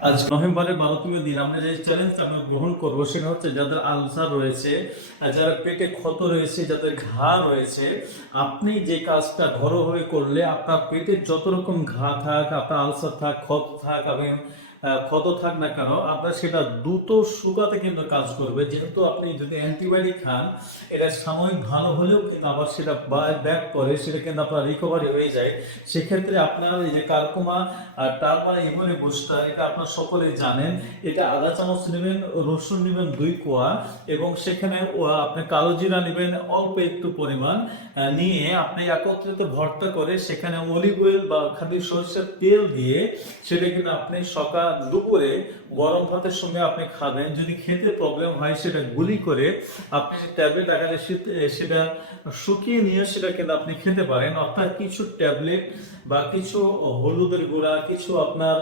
আজ নভেম্বরের বারোতম দিন আমরা যে চ্যালেঞ্জটা আমরা গ্রহণ করব সেটা হচ্ছে যাদের আলসার রয়েছে যারা পেটে ক্ষত রয়েছে যাদের ঘা রয়েছে আপনি যে কাজটা ঘরোয়া করলে আপনার পেটে যত রকম ঘা থাক আপনার আলসার থাক ক্ষত থাক আহ, ক্ষত থাক না কেন, আপনার সেটা দ্রুত শুকাতে কিন্তু কাজ করবে। যেহেতু আপনি যদি অ্যান্টিবায়োটিক খান, এটা সাময়িক ভালো হলেও কিন্তু আবার সেটা ব্যাক করে, সেটা কিন্তু আপনার রিকভারি হয়ে যায়। সেক্ষেত্রে আপনার এই যে কারকুমা টার্মার ইমনে বুস্টা এটা আপনার সকলেই জানেন। এটা আধা চামচ নেবেন, রসুন নেবেন দুই কোয়া এবং সেখানে আপনি কালো জিরা নেবেন অল্প একটু পরিমাণ। নিয়ে আপনি একত্রিত ভর্তা করে সেখানে অলিভ অয়েল বা খাঁটি সরষের তেল দিয়ে সেটা কিন্তু আপনি সকাল দুপুরে গরম ভাতের সঙ্গে আপনি খাবেন। যদি খেতে প্রবলেম হয়, সেটা গুলি করে আপনি যে ট্যাবলেট আকারে সেটা- শুকিয়ে নিয়ে সেটা কিন্তু আপনি খেতে পারেন। অর্থাৎ কিছু ট্যাবলেট বা কিছু হলুদের গুঁড়া, কিছু আপনার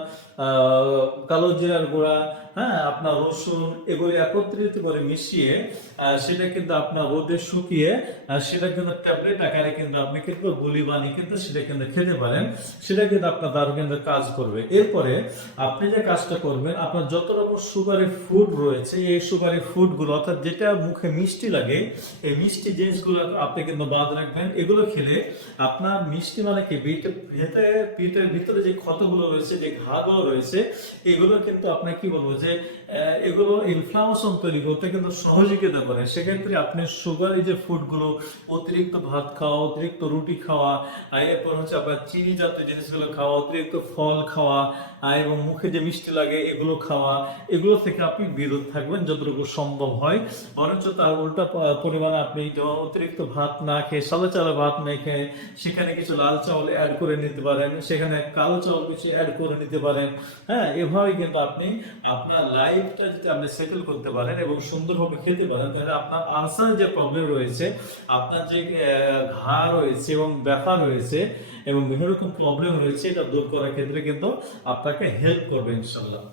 কালো জিরার গুঁড়া হ্যাঁ আপনার রসুন, এগুলি একত্রিত করে মিশিয়ে সেটা কিন্তু আপনার রোদে শুকিয়ে সেটা কিন্তু ট্যাবলেট আকারে কিন্তু আপনি কিন্তু গুলি বানিয়ে কিন্তু সেটা কিন্তু খেতে পারেন। সেটা কিন্তু আপনার দারুণ কিন্তু কাজ করবে। এরপরে আপনি যে কাজটা করবেন, আপনার যত রকম সুগারের ফুড রয়েছে, এই সুগারের ফুডগুলো অর্থাৎ যেটা মুখে মিষ্টি লাগে, এই মিষ্টি জিনিসগুলো আপনি কিন্তু বাদ রাখবেন। এগুলো খেলে আপনার মিষ্টি মানে কি? পেটে পেটের ভিতরে যে ক্ষতগুলো রয়েছে, যে ঘাগুলো রয়েছে, এগুলো কিন্তু আপনার কি বলব যে এগুলো ইনফ্লামেশন তৈরি করতে কিন্তু সহযোগিতা করে। সেক্ষেত্রে আপনি সুগারি যে ফুডগুলো অতিরিক্ত ভাত খাওয়া, অতিরিক্ত রুটি খাওয়া এরপর হচ্ছে আপনার চিনি জাতীয় জিনিসগুলো খাওয়া, অতিরিক্ত ফল খাওয়া এবং মুখে যে মিষ্টি লাগে, এগুলো খাওয়া, এগুলো থেকে আপনি বিরত থাকবেন যতটুকু সম্ভব হয়। বরঞ্চ তার উল্টা পরিমাণে আপনি অতিরিক্ত ভাত না খেয়ে, সাদা চালে ভাত না খেয়ে সেখানে কিছু লাল চাউল অ্যাড করে নিতে পারেন, সেখানে কালো চাউল কিছু অ্যাড করে নিতে পারেন। হ্যাঁ এভাবে কিন্তু আপনি আপনার লাইফটা যদি আপনি সেটেল করতে পারেন এবং সুন্দরভাবে খেতে পারেন, তাহলে আপনার আলসার যে প্রবলেম রয়েছে, আপনার যে ঘা রয়েছে এবং ব্যথা রয়েছে এবং বিভিন্ন রকম প্রবলেম রয়েছে, এটা দূর করার ক্ষেত্রে কিন্তু আপনাকে হেল্প করবে। ইনশাল্লাহ